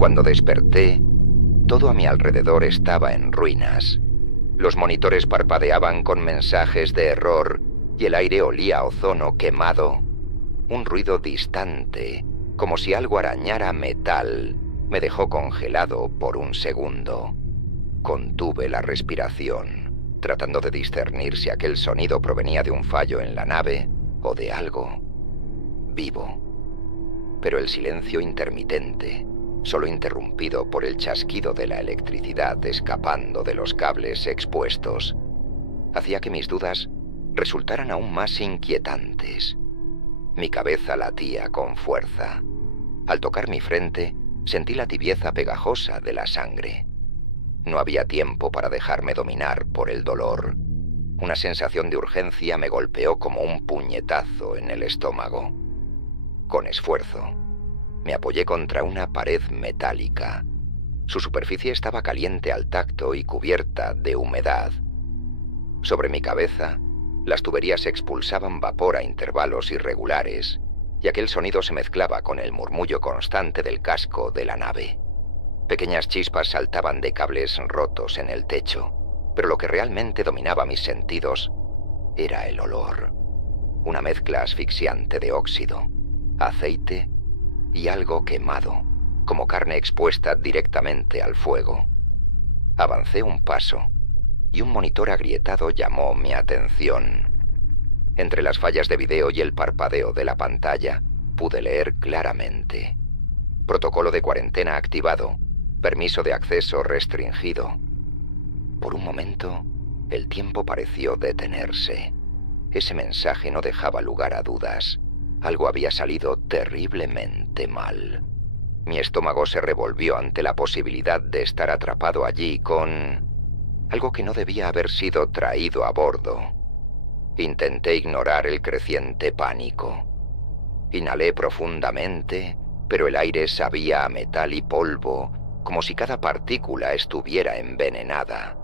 Cuando desperté, todo a mi alrededor estaba en ruinas. Los monitores parpadeaban con mensajes de error y el aire olía a ozono quemado. Un ruido distante, como si algo arañara metal, me dejó congelado por un segundo. Contuve la respiración, tratando de discernir si aquel sonido provenía de un fallo en la nave o de algo vivo. Pero el silencio intermitente, solo interrumpido por el chasquido de la electricidad escapando de los cables expuestos, hacía que mis dudas resultaran aún más inquietantes. Mi cabeza latía con fuerza. Al tocar mi frente, sentí la tibieza pegajosa de la sangre. No había tiempo para dejarme dominar por el dolor. Una sensación de urgencia me golpeó como un puñetazo en el estómago. Con esfuerzo, me apoyé contra una pared metálica. Su superficie estaba caliente al tacto y cubierta de humedad. Sobre mi cabeza, las tuberías expulsaban vapor a intervalos irregulares, y aquel sonido se mezclaba con el murmullo constante del casco de la nave. Pequeñas chispas saltaban de cables rotos en el techo, pero lo que realmente dominaba mis sentidos era el olor. Una mezcla asfixiante de óxido, aceite y algo quemado, como carne expuesta directamente al fuego. Avancé un paso y un monitor agrietado llamó mi atención. Entre las fallas de video y el parpadeo de la pantalla, pude leer claramente: protocolo de cuarentena activado, permiso de acceso restringido. Por un momento, el tiempo pareció detenerse. Ese mensaje no dejaba lugar a dudas. Algo había salido terriblemente mal. Mi estómago se revolvió ante la posibilidad de estar atrapado allí con algo que no debía haber sido traído a bordo. Intenté ignorar el creciente pánico. Inhalé profundamente, pero el aire sabía a metal y polvo, como si cada partícula estuviera envenenada.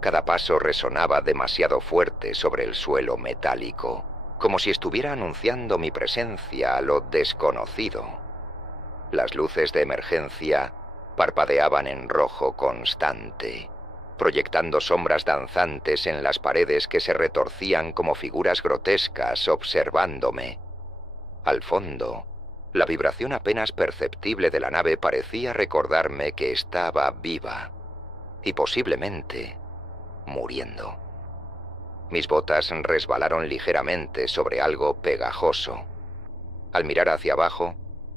Cada paso resonaba demasiado fuerte sobre el suelo metálico, como si estuviera anunciando mi presencia a lo desconocido. Las luces de emergencia parpadeaban en rojo constante, proyectando sombras danzantes en las paredes que se retorcían como figuras grotescas observándome. Al fondo, la vibración apenas perceptible de la nave parecía recordarme que estaba viva y posiblemente muriendo. Mis botas resbalaron ligeramente sobre algo pegajoso. Al mirar hacia abajo,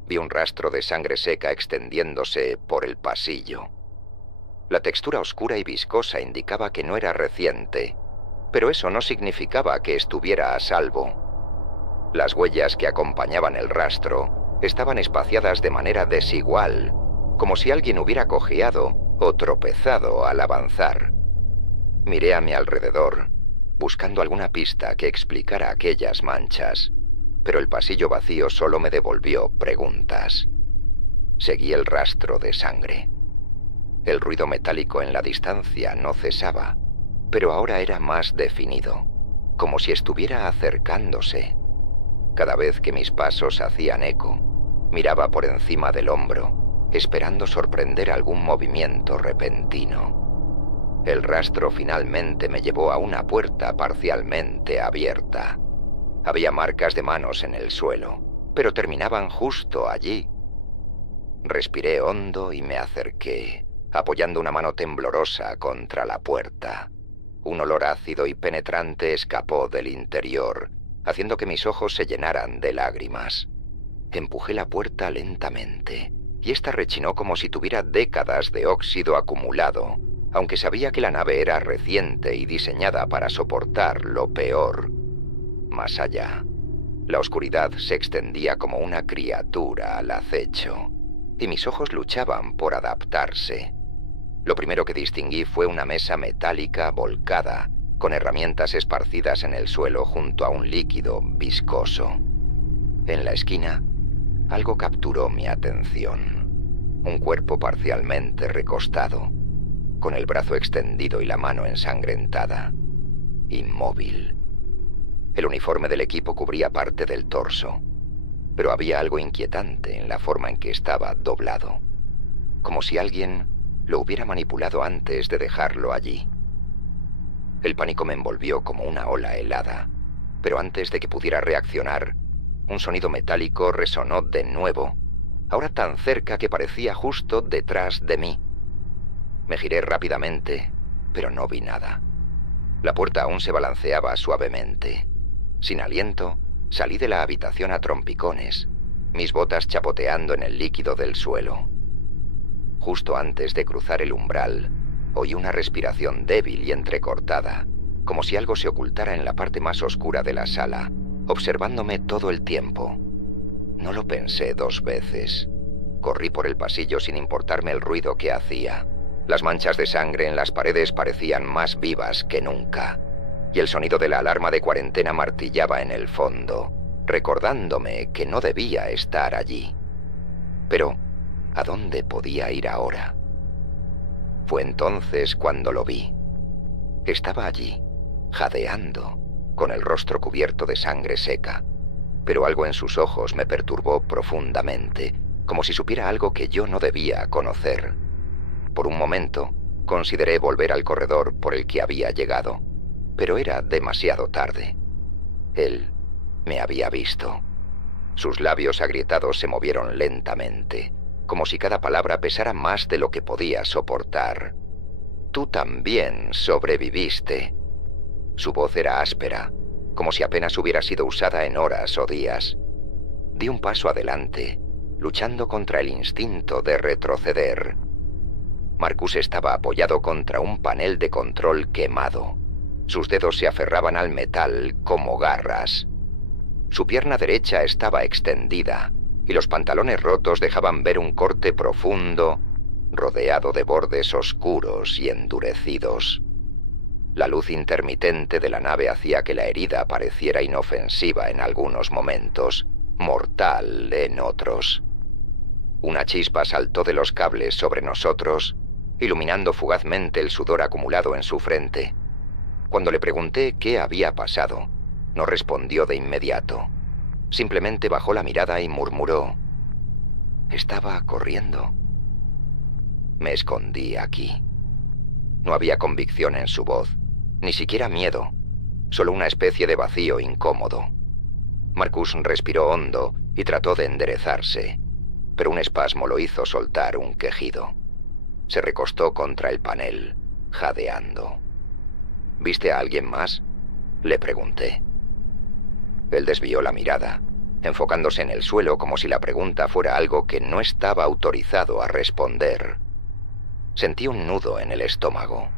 vi un rastro de sangre seca extendiéndose por el pasillo. La textura oscura y viscosa indicaba que no era reciente, pero eso no significaba que estuviera a salvo. Las huellas que acompañaban el rastro estaban espaciadas de manera desigual, como si alguien hubiera cojeado o tropezado al avanzar. Miré a mi alrededor, buscando alguna pista que explicara aquellas manchas, pero el pasillo vacío solo me devolvió preguntas. Seguí el rastro de sangre. El ruido metálico en la distancia no cesaba, pero ahora era más definido, como si estuviera acercándose. Cada vez que mis pasos hacían eco, miraba por encima del hombro, esperando sorprender algún movimiento repentino. El rastro finalmente me llevó a una puerta parcialmente abierta. Había marcas de manos en el suelo, pero terminaban justo allí. Respiré hondo y me acerqué, apoyando una mano temblorosa contra la puerta. Un olor ácido y penetrante escapó del interior, haciendo que mis ojos se llenaran de lágrimas. Empujé la puerta lentamente, y esta rechinó como si tuviera décadas de óxido acumulado, aunque sabía que la nave era reciente y diseñada para soportar lo peor. Más allá, la oscuridad se extendía como una criatura al acecho, y mis ojos luchaban por adaptarse. Lo primero que distinguí fue una mesa metálica volcada, con herramientas esparcidas en el suelo junto a un líquido viscoso. En la esquina, algo capturó mi atención. Un cuerpo parcialmente recostado, con el brazo extendido y la mano ensangrentada, inmóvil. El uniforme del equipo cubría parte del torso, pero había algo inquietante en la forma en que estaba doblado. como si alguien lo hubiera manipulado antes de dejarlo allí. El pánico me envolvió como una ola helada, pero antes de que pudiera reaccionar, un sonido metálico resonó de nuevo, ahora tan cerca que parecía justo detrás de mí. Me giré rápidamente, pero no vi nada. La puerta aún se balanceaba suavemente. Sin aliento, salí de la habitación a trompicones, mis botas chapoteando en el líquido del suelo. Justo antes de cruzar el umbral, oí una respiración débil y entrecortada, como si algo se ocultara en la parte más oscura de la sala, observándome todo el tiempo. No lo pensé 2 veces. Corrí por el pasillo sin importarme el ruido que hacía. Las manchas de sangre en las paredes parecían más vivas que nunca, y el sonido de la alarma de cuarentena martillaba en el fondo, recordándome que no debía estar allí. Pero, ¿a dónde podía ir ahora? Fue entonces cuando lo vi. Estaba allí, jadeando, con el rostro cubierto de sangre seca, pero algo en sus ojos me perturbó profundamente, como si supiera algo que yo no debía conocer. Por un momento, consideré volver al corredor por el que había llegado, pero era demasiado tarde. Él me había visto. Sus labios agrietados se movieron lentamente, como si cada palabra pesara más de lo que podía soportar. Tú también sobreviviste. Su voz era áspera, como si apenas hubiera sido usada en horas o días. Di un paso adelante, luchando contra el instinto de retroceder. Marcus estaba apoyado contra un panel de control quemado. Sus dedos se aferraban al metal como garras. Su pierna derecha estaba extendida, y los pantalones rotos dejaban ver un corte profundo, rodeado de bordes oscuros y endurecidos. La luz intermitente de la nave hacía que la herida pareciera inofensiva en algunos momentos, mortal en otros. Una chispa saltó de los cables sobre nosotros, iluminando fugazmente el sudor acumulado en su frente. Cuando le pregunté qué había pasado, no respondió de inmediato. Simplemente bajó la mirada y murmuró: «Estaba corriendo». Me escondí aquí. No había convicción en su voz, ni siquiera miedo, solo una especie de vacío incómodo. Marcus respiró hondo y trató de enderezarse, pero un espasmo lo hizo soltar un quejido. Se recostó contra el panel, jadeando. «¿Viste a alguien más?», le pregunté. Él desvió la mirada, enfocándose en el suelo como si la pregunta fuera algo que no estaba autorizado a responder. Sentí un nudo en el estómago.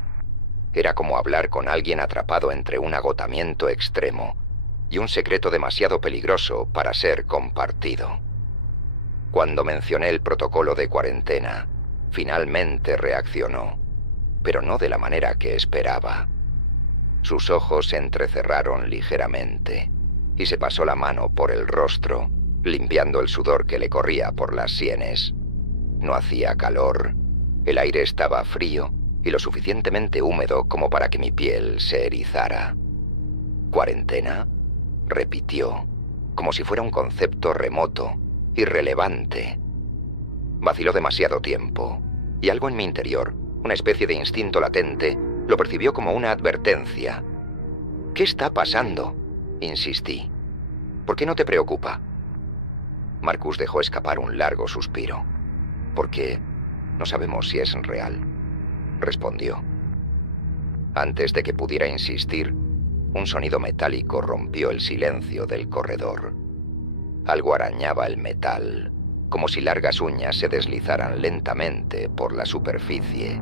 Era como hablar con alguien atrapado entre un agotamiento extremo y un secreto demasiado peligroso para ser compartido. Cuando mencioné el protocolo de cuarentena, finalmente reaccionó, pero no de la manera que esperaba. Sus ojos se entrecerraron ligeramente y se pasó la mano por el rostro, limpiando el sudor que le corría por las sienes. No hacía calor, el aire estaba frío y lo suficientemente húmedo como para que mi piel se erizara. «¿Cuarentena?», repitió, como si fuera un concepto remoto, irrelevante. Vaciló demasiado tiempo, y algo en mi interior, una especie de instinto latente, lo percibió como una advertencia. «¿Qué está pasando?», insistí. «¿Por qué no te preocupa?». Marcus dejó escapar un largo suspiro. «Porque no sabemos si es real», respondió. Antes de que pudiera insistir, un sonido metálico rompió el silencio del corredor. Algo arañaba el metal, como si largas uñas se deslizaran lentamente por la superficie.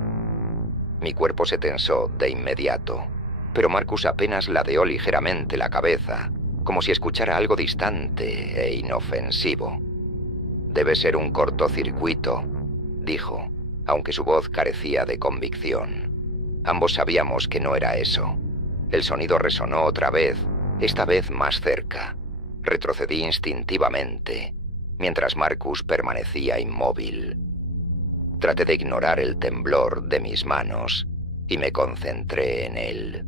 Mi cuerpo se tensó de inmediato, pero Marcus apenas ladeó ligeramente la cabeza, como si escuchara algo distante e inofensivo. «Debe ser un cortocircuito», dijo, aunque su voz carecía de convicción. Ambos sabíamos que no era eso. El sonido resonó otra vez, esta vez más cerca. Retrocedí instintivamente, mientras Marcus permanecía inmóvil. Traté de ignorar el temblor de mis manos y me concentré en él.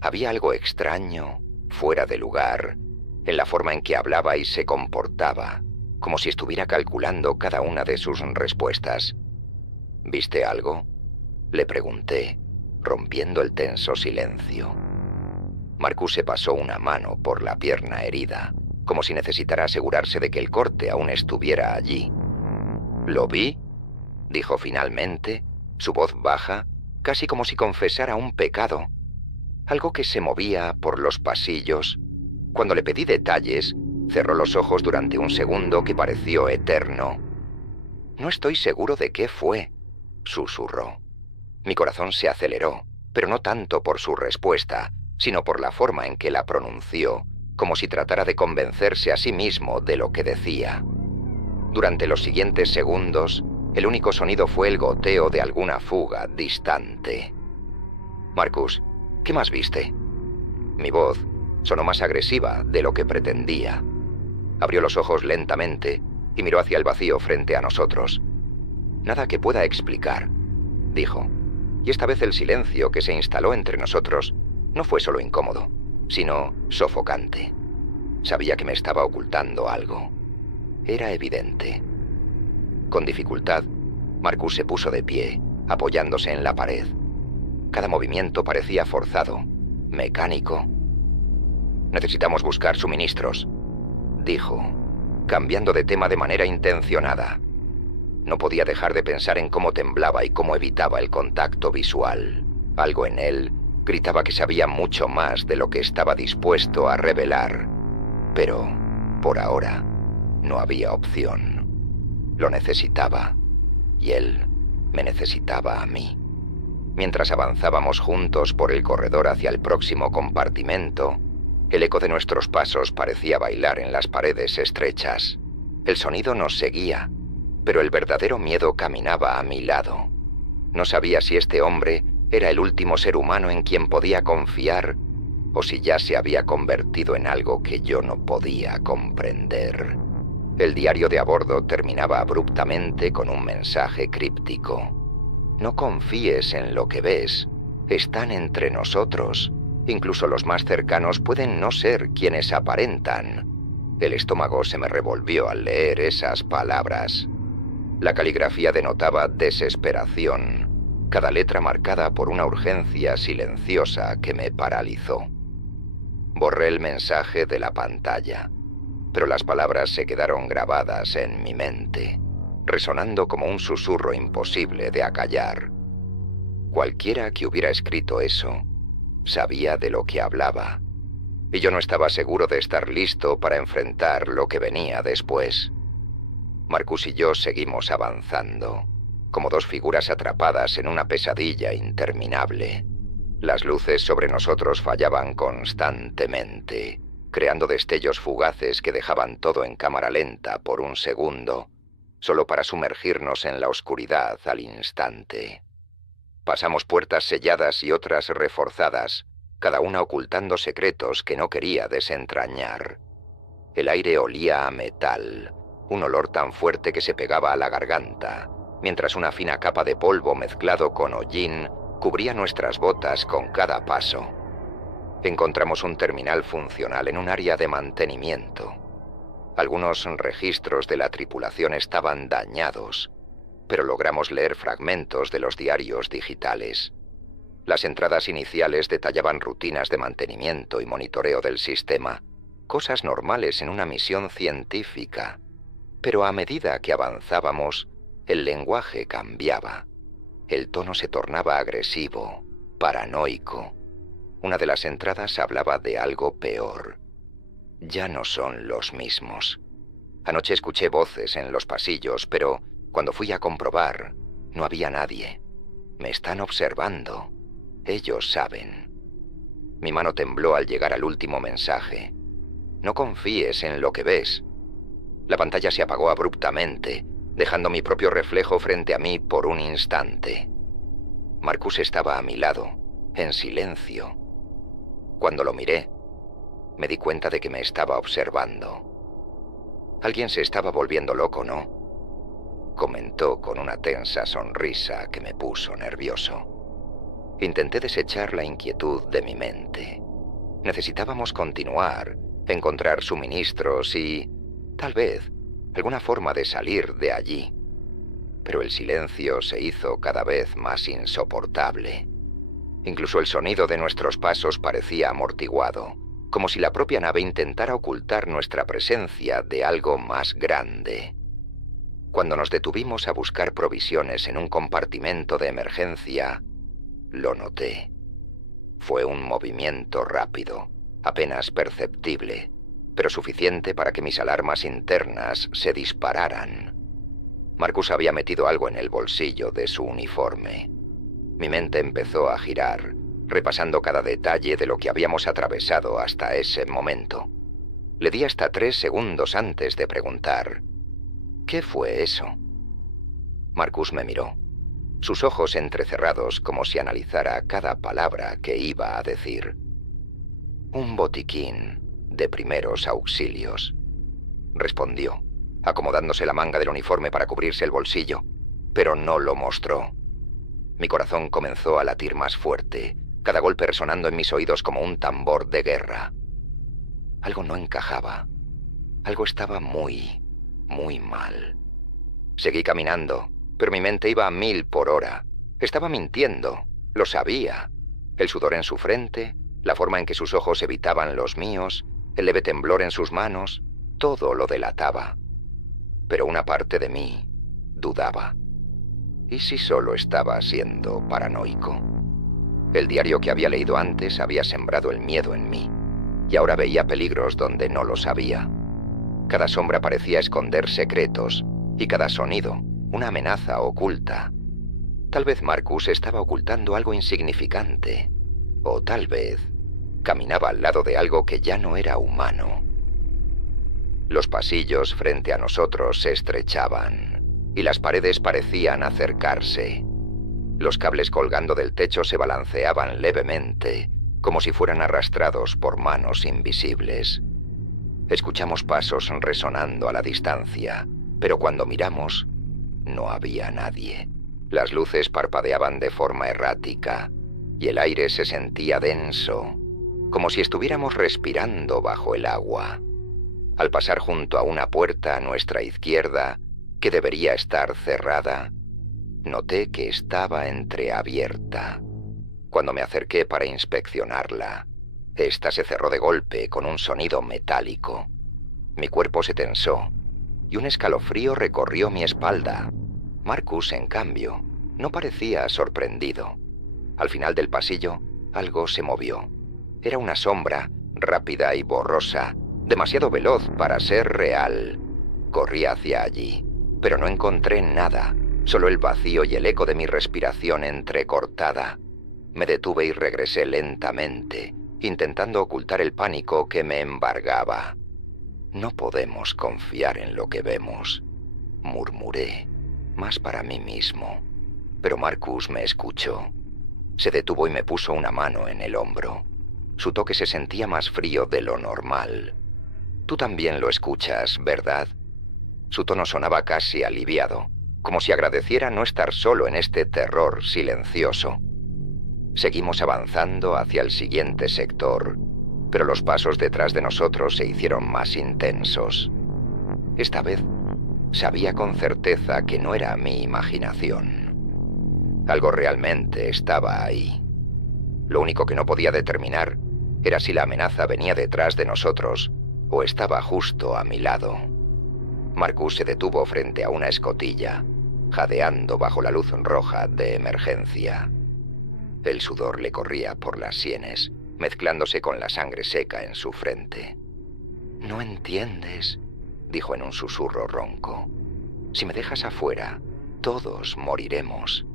Había algo extraño, fuera de lugar, en la forma en que hablaba y se comportaba, como si estuviera calculando cada una de sus respuestas, ¿Viste algo?, le pregunté, rompiendo el tenso silencio. Marcus se pasó una mano por la pierna herida, como si necesitara asegurarse de que el corte aún estuviera allí. «¿Lo vi?», dijo finalmente, su voz baja, casi como si confesara un pecado. Algo que se movía por los pasillos. Cuando le pedí detalles, cerró los ojos durante un segundo que pareció eterno. «No estoy seguro de qué fue», susurró. Mi corazón se aceleró, pero no tanto por su respuesta, sino por la forma en que la pronunció, como si tratara de convencerse a sí mismo de lo que decía. Durante los siguientes segundos, el único sonido fue el goteo de alguna fuga distante. «Marcus, ¿qué más viste?». Mi voz sonó más agresiva de lo que pretendía. Abrió los ojos lentamente y miró hacia el vacío frente a nosotros. «Nada que pueda explicar», dijo, y esta vez el silencio que se instaló entre nosotros no fue solo incómodo, sino sofocante. Sabía que me estaba ocultando algo. Era evidente. Con dificultad, Marcus se puso de pie, apoyándose en la pared. Cada movimiento parecía forzado, mecánico. «Necesitamos buscar suministros», dijo, cambiando de tema de manera intencionada. No podía dejar de pensar en cómo temblaba y cómo evitaba el contacto visual. Algo en él gritaba que sabía mucho más de lo que estaba dispuesto a revelar. Pero, por ahora, no había opción. Lo necesitaba, y él me necesitaba a mí. Mientras avanzábamos juntos por el corredor hacia el próximo compartimento, el eco de nuestros pasos parecía bailar en las paredes estrechas. El sonido nos seguía, pero el verdadero miedo caminaba a mi lado. No sabía si este hombre era el último ser humano en quien podía confiar o si ya se había convertido en algo que yo no podía comprender. El diario de a bordo terminaba abruptamente con un mensaje críptico. «No confíes en lo que ves. Están entre nosotros. Incluso los más cercanos pueden no ser quienes aparentan». El estómago se me revolvió al leer esas palabras. La caligrafía denotaba desesperación, cada letra marcada por una urgencia silenciosa que me paralizó. Borré el mensaje de la pantalla, pero las palabras se quedaron grabadas en mi mente, resonando como un susurro imposible de acallar. Cualquiera que hubiera escrito eso sabía de lo que hablaba, y yo no estaba seguro de estar listo para enfrentar lo que venía después. Marcus y yo seguimos avanzando, como dos figuras atrapadas en una pesadilla interminable. Las luces sobre nosotros fallaban constantemente, creando destellos fugaces que dejaban todo en cámara lenta por un segundo, solo para sumergirnos en la oscuridad al instante. Pasamos puertas selladas y otras reforzadas, cada una ocultando secretos que no quería desentrañar. El aire olía a metal, un olor tan fuerte que se pegaba a la garganta, mientras una fina capa de polvo mezclado con hollín cubría nuestras botas con cada paso. Encontramos un terminal funcional en un área de mantenimiento. Algunos registros de la tripulación estaban dañados, pero logramos leer fragmentos de los diarios digitales. Las entradas iniciales detallaban rutinas de mantenimiento y monitoreo del sistema, cosas normales en una misión científica. Pero a medida que avanzábamos, el lenguaje cambiaba. El tono se tornaba agresivo, paranoico. Una de las entradas hablaba de algo peor. Ya no son los mismos. Anoche escuché voces en los pasillos, pero cuando fui a comprobar, no había nadie. Me están observando. Ellos saben. Mi mano tembló al llegar al último mensaje. No confíes en lo que ves. La pantalla se apagó abruptamente, dejando mi propio reflejo frente a mí por un instante. Marcus estaba a mi lado, en silencio. Cuando lo miré, me di cuenta de que me estaba observando. Alguien se estaba volviendo loco, ¿no?, comentó con una tensa sonrisa que me puso nervioso. Intenté desechar la inquietud de mi mente. Necesitábamos continuar, encontrar suministros y, tal vez, alguna forma de salir de allí. pero el silencio se hizo cada vez más insoportable. Incluso el sonido de nuestros pasos parecía amortiguado, como si la propia nave intentara ocultar nuestra presencia de algo más grande. Cuando nos detuvimos a buscar provisiones en un compartimento de emergencia, lo noté. Fue un movimiento rápido, apenas perceptible, pero suficiente para que mis alarmas internas se dispararan. Marcus había metido algo en el bolsillo de su uniforme. Mi mente empezó a girar, repasando cada detalle de lo que habíamos atravesado hasta ese momento. Le di hasta 3 segundos antes de preguntar: ¿qué fue eso? Marcus me miró, sus ojos entrecerrados como si analizara cada palabra que iba a decir. Un botiquín de primeros auxilios, respondió, acomodándose la manga del uniforme para cubrirse el bolsillo, pero no lo mostró. Mi corazón comenzó a latir más fuerte, cada golpe resonando en mis oídos como un tambor de guerra. Algo no encajaba. Algo estaba muy mal. Seguí caminando, pero mi mente iba a 1000 por hora. Estaba mintiendo, lo sabía. El sudor en su frente, la forma en que sus ojos evitaban los míos, el leve temblor en sus manos, todo lo delataba. Pero una parte de mí dudaba. ¿Y si solo estaba siendo paranoico? El diario que había leído antes había sembrado el miedo en mí, y ahora veía peligros donde no los había. Cada sombra parecía esconder secretos, y cada sonido una amenaza oculta. Tal vez Marcus estaba ocultando algo insignificante, o tal vez caminaba al lado de algo que ya no era humano. Los pasillos frente a nosotros se estrechaban, y las paredes parecían acercarse. Los cables colgando del techo se balanceaban levemente, como si fueran arrastrados por manos invisibles. Escuchamos pasos resonando a la distancia, pero cuando miramos, no había nadie. Las luces parpadeaban de forma errática, y el aire se sentía denso, como si estuviéramos respirando bajo el agua. Al pasar junto a una puerta a nuestra izquierda, que debería estar cerrada, noté que estaba entreabierta. Cuando me acerqué para inspeccionarla, esta se cerró de golpe con un sonido metálico. Mi cuerpo se tensó y un escalofrío recorrió mi espalda. Marcus, en cambio, no parecía sorprendido. Al final del pasillo, algo se movió. Era una sombra, rápida y borrosa, demasiado veloz para ser real. Corrí hacia allí, pero no encontré nada, solo el vacío y el eco de mi respiración entrecortada. Me detuve y regresé lentamente, intentando ocultar el pánico que me embargaba. No podemos confiar en lo que vemos, murmuré, más para mí mismo. Pero Marcus me escuchó. Se detuvo y me puso una mano en el hombro. Su toque se sentía más frío de lo normal. Tú también lo escuchas, ¿verdad? Su tono sonaba casi aliviado, como si agradeciera no estar solo en este terror silencioso. Seguimos avanzando hacia el siguiente sector, pero los pasos detrás de nosotros se hicieron más intensos. Esta vez sabía con certeza que no era mi imaginación. Algo realmente estaba ahí. Lo único que no podía determinar era si la amenaza venía detrás de nosotros o estaba justo a mi lado. Marcus se detuvo frente a una escotilla, jadeando bajo la luz roja de emergencia. El sudor le corría por las sienes, mezclándose con la sangre seca en su frente. «No entiendes», dijo en un susurro ronco. «Si me dejas afuera, todos moriremos».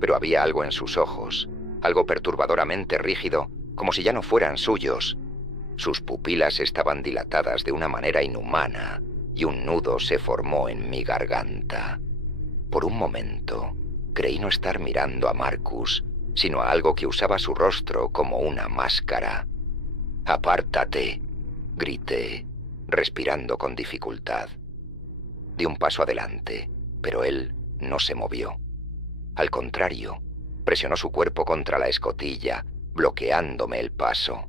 Pero había algo en sus ojos, algo perturbadoramente rígido, como si ya no fueran suyos. Sus pupilas estaban dilatadas de una manera inhumana, y un nudo se formó en mi garganta. Por un momento, creí no estar mirando a Marcus, sino a algo que usaba su rostro como una máscara. «¡Apártate!», grité, respirando con dificultad. Di un paso adelante, pero él no se movió. Al contrario, presionó su cuerpo contra la escotilla, bloqueándome el paso.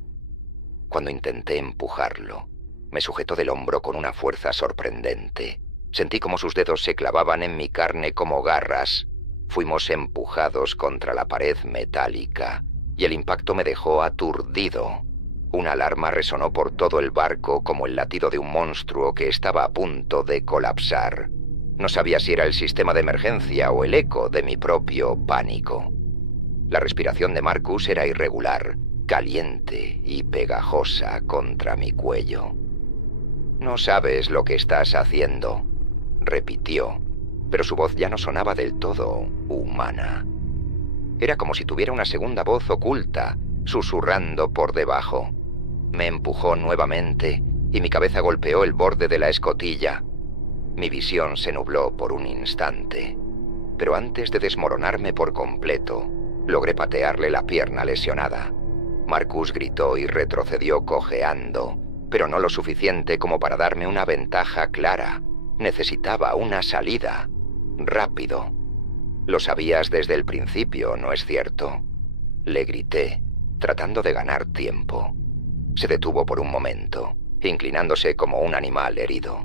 Cuando intenté empujarlo, me sujetó del hombro con una fuerza sorprendente, Sentí como sus dedos se clavaban en mi carne como garras. Fuimos empujados contra la pared metálica y el impacto me dejó aturdido. Una alarma resonó por todo el barco como el latido de un monstruo que estaba a punto de colapsar. No sabía si era el sistema de emergencia o el eco de mi propio pánico. La respiración de Marcus era irregular, caliente y pegajosa contra mi cuello. «No sabes lo que estás haciendo», repitió, pero su voz ya no sonaba del todo humana. Era como si tuviera una segunda voz oculta, susurrando por debajo. Me empujó nuevamente y mi cabeza golpeó el borde de la escotilla. Mi visión se nubló por un instante, pero antes de desmoronarme por completo, logré patearle la pierna lesionada. Marcus gritó y retrocedió cojeando, pero no lo suficiente como para darme una ventaja clara. Necesitaba una salida. Rápido. Lo sabías desde el principio, ¿no es cierto? Le grité, tratando de ganar tiempo. Se detuvo por un momento, inclinándose como un animal herido.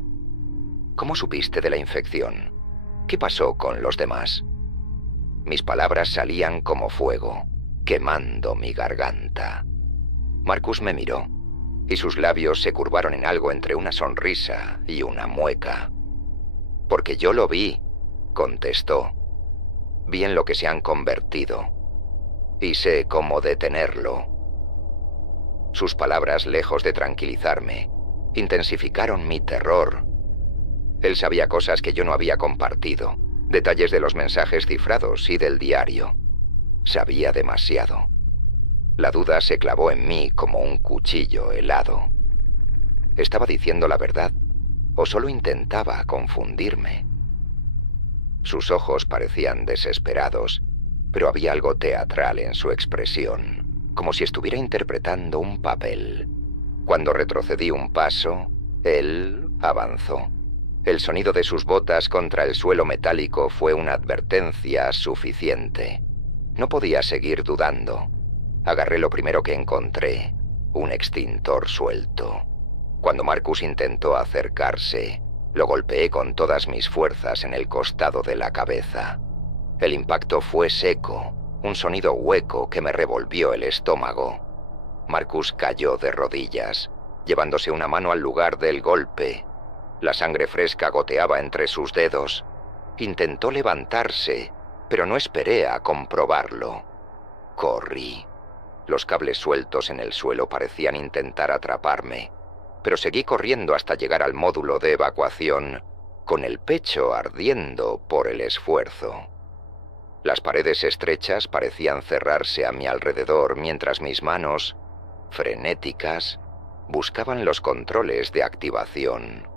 ¿Cómo supiste de la infección? ¿Qué pasó con los demás? Mis palabras salían como fuego, quemando mi garganta. Marcus me miró, y sus labios se curvaron en algo entre una sonrisa y una mueca. «Porque yo lo vi», contestó. «Vi en lo que se han convertido, y sé cómo detenerlo». Sus palabras, lejos de tranquilizarme, intensificaron mi terror. Él sabía cosas que yo no había compartido, detalles de los mensajes cifrados y del diario. Sabía demasiado. La duda se clavó en mí como un cuchillo helado. ¿Estaba diciendo la verdad o solo intentaba confundirme? Sus ojos parecían desesperados, pero había algo teatral en su expresión, como si estuviera interpretando un papel. Cuando retrocedí un paso, él avanzó. El sonido de sus botas contra el suelo metálico fue una advertencia suficiente. No podía seguir dudando. Agarré lo primero que encontré, un extintor suelto. Cuando Marcus intentó acercarse, lo golpeé con todas mis fuerzas en el costado de la cabeza. El impacto fue seco, un sonido hueco que me revolvió el estómago. Marcus cayó de rodillas, llevándose una mano al lugar del golpe. La sangre fresca goteaba entre sus dedos. Intentó levantarse, pero no esperé a comprobarlo. Corrí. Los cables sueltos en el suelo parecían intentar atraparme, pero seguí corriendo hasta llegar al módulo de evacuación, con el pecho ardiendo por el esfuerzo. Las paredes estrechas parecían cerrarse a mi alrededor mientras mis manos, frenéticas, buscaban los controles de activación.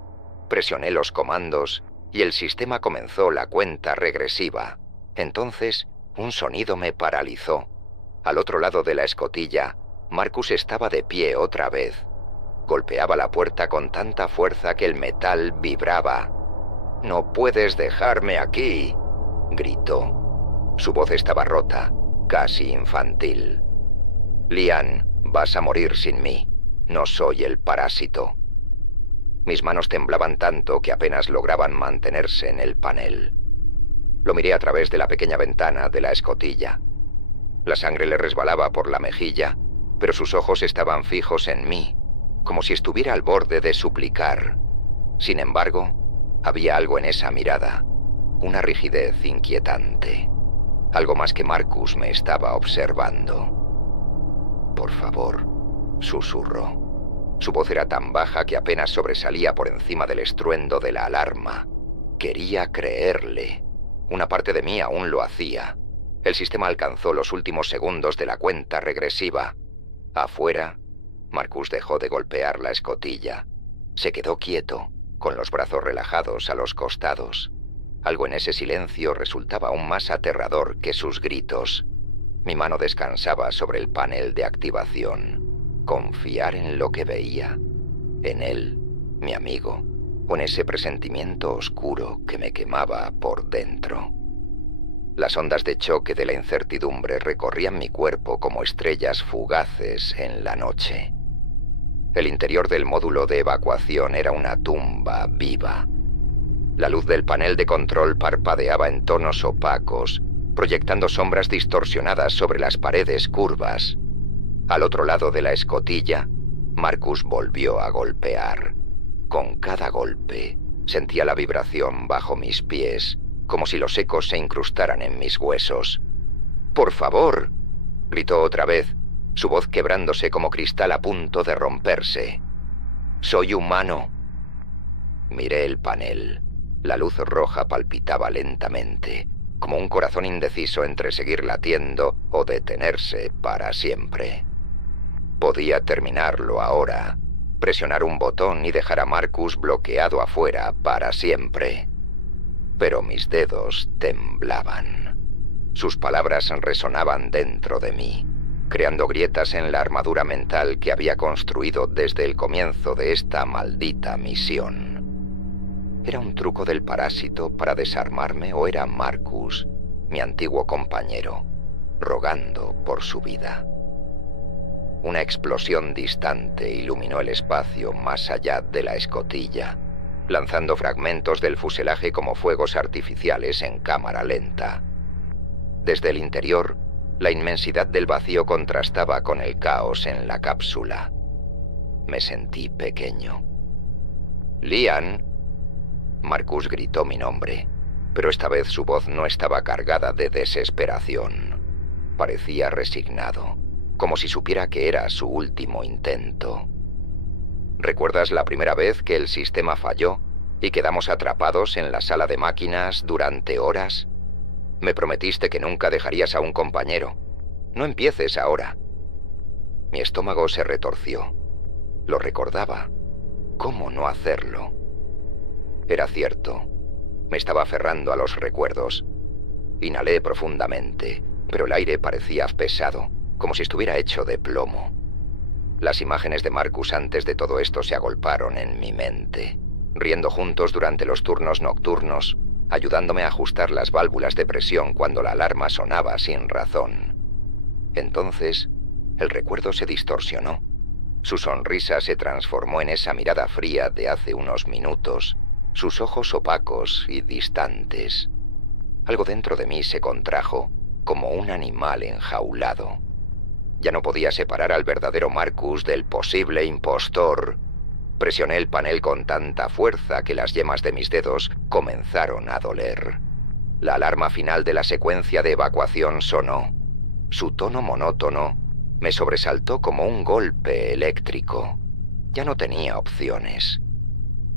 Presioné los comandos y el sistema comenzó la cuenta regresiva. Entonces, un sonido me paralizó. Al otro lado de la escotilla, Marcus estaba de pie otra vez. Golpeaba la puerta con tanta fuerza que el metal vibraba. «No puedes dejarme aquí», gritó. Su voz estaba rota, casi infantil. «Lian, vas a morir sin mí. No soy el parásito». Mis manos temblaban tanto que apenas lograban mantenerse en el panel. Lo miré a través de la pequeña ventana de la escotilla. La sangre le resbalaba por la mejilla, pero sus ojos estaban fijos en mí, como si estuviera al borde de suplicar. Sin embargo, había algo en esa mirada, una rigidez inquietante. Algo más que Marcus me estaba observando. «Por favor», susurró. Su voz era tan baja que apenas sobresalía por encima del estruendo de la alarma. Quería creerle. Una parte de mí aún lo hacía. El sistema alcanzó los últimos segundos de la cuenta regresiva. Afuera, Marcus dejó de golpear la escotilla. Se quedó quieto, con los brazos relajados a los costados. Algo en ese silencio resultaba aún más aterrador que sus gritos. Mi mano descansaba sobre el panel de activación. Confiar en lo que veía, en él, mi amigo, o en ese presentimiento oscuro que me quemaba por dentro. Las ondas de choque de la incertidumbre recorrían mi cuerpo como estrellas fugaces en la noche. El interior del módulo de evacuación era una tumba viva. La luz del panel de control parpadeaba en tonos opacos, proyectando sombras distorsionadas sobre las paredes curvas. Al otro lado de la escotilla, Marcus volvió a golpear. Con cada golpe, sentía la vibración bajo mis pies, como si los ecos se incrustaran en mis huesos. «¡Por favor!», gritó otra vez, su voz quebrándose como cristal a punto de romperse. «¡Soy humano!». Miré el panel. La luz roja palpitaba lentamente, como un corazón indeciso entre seguir latiendo o detenerse para siempre. Podía terminarlo ahora, presionar un botón y dejar a Marcus bloqueado afuera para siempre. Pero mis dedos temblaban. Sus palabras resonaban dentro de mí, creando grietas en la armadura mental que había construido desde el comienzo de esta maldita misión. ¿Era un truco del parásito para desarmarme o era Marcus, mi antiguo compañero, rogando por su vida? Una explosión distante iluminó el espacio más allá de la escotilla, lanzando fragmentos del fuselaje como fuegos artificiales en cámara lenta. Desde el interior, la inmensidad del vacío contrastaba con el caos en la cápsula. Me sentí pequeño. «Lian», Marcus gritó mi nombre, pero esta vez su voz no estaba cargada de desesperación. Parecía resignado, como si supiera que era su último intento. ¿Recuerdas la primera vez que el sistema falló y quedamos atrapados en la sala de máquinas durante horas? Me prometiste que nunca dejarías a un compañero. No empieces ahora. Mi estómago se retorció. Lo recordaba. ¿Cómo no hacerlo? Era cierto. Me estaba aferrando a los recuerdos. Inhalé profundamente, pero el aire parecía pesado, como si estuviera hecho de plomo. Las imágenes de Marcus antes de todo esto se agolparon en mi mente, riendo juntos durante los turnos nocturnos, ayudándome a ajustar las válvulas de presión cuando la alarma sonaba sin razón. Entonces, el recuerdo se distorsionó. Su sonrisa se transformó en esa mirada fría de hace unos minutos, sus ojos opacos y distantes. Algo dentro de mí se contrajo, como un animal enjaulado. Ya no podía separar al verdadero Marcus del posible impostor. Presioné el panel con tanta fuerza que las yemas de mis dedos comenzaron a doler. La alarma final de la secuencia de evacuación sonó. Su tono monótono me sobresaltó como un golpe eléctrico. Ya no tenía opciones.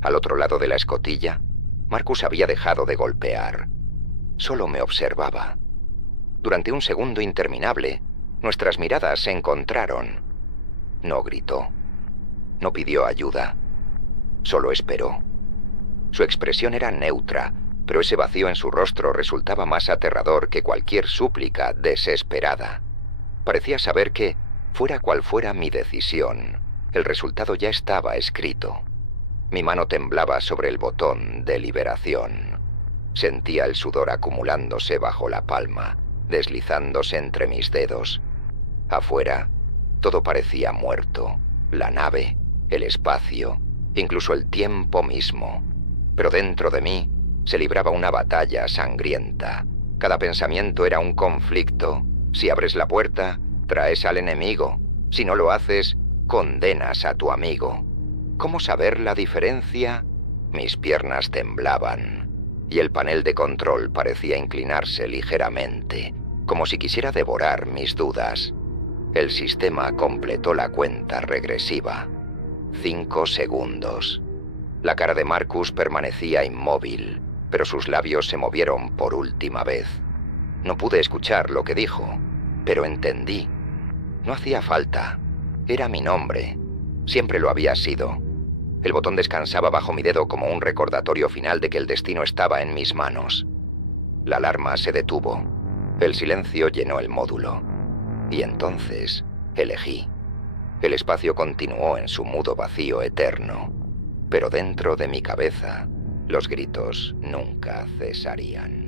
Al otro lado de la escotilla, Marcus había dejado de golpear. Solo me observaba. Durante un segundo interminable, nuestras miradas se encontraron. No gritó. No pidió ayuda. Solo esperó. Su expresión era neutra, pero ese vacío en su rostro resultaba más aterrador que cualquier súplica desesperada. Parecía saber que, fuera cual fuera mi decisión, el resultado ya estaba escrito. Mi mano temblaba sobre el botón de liberación. Sentía el sudor acumulándose bajo la palma, deslizándose entre mis dedos. Afuera, todo parecía muerto. La nave, el espacio, incluso el tiempo mismo. Pero dentro de mí se libraba una batalla sangrienta. Cada pensamiento era un conflicto. Si abres la puerta, traes al enemigo. Si no lo haces, condenas a tu amigo. ¿Cómo saber la diferencia? Mis piernas temblaban, y el panel de control parecía inclinarse ligeramente, como si quisiera devorar mis dudas. El sistema completó la cuenta regresiva. 5 segundos. La cara de Marcus permanecía inmóvil, pero sus labios se movieron por última vez. No pude escuchar lo que dijo, pero entendí. No hacía falta. Era mi nombre. Siempre lo había sido. El botón descansaba bajo mi dedo como un recordatorio final de que el destino estaba en mis manos. La alarma se detuvo. El silencio llenó el módulo. Y entonces elegí. El espacio continuó en su mudo vacío eterno. Pero dentro de mi cabeza, los gritos nunca cesarían.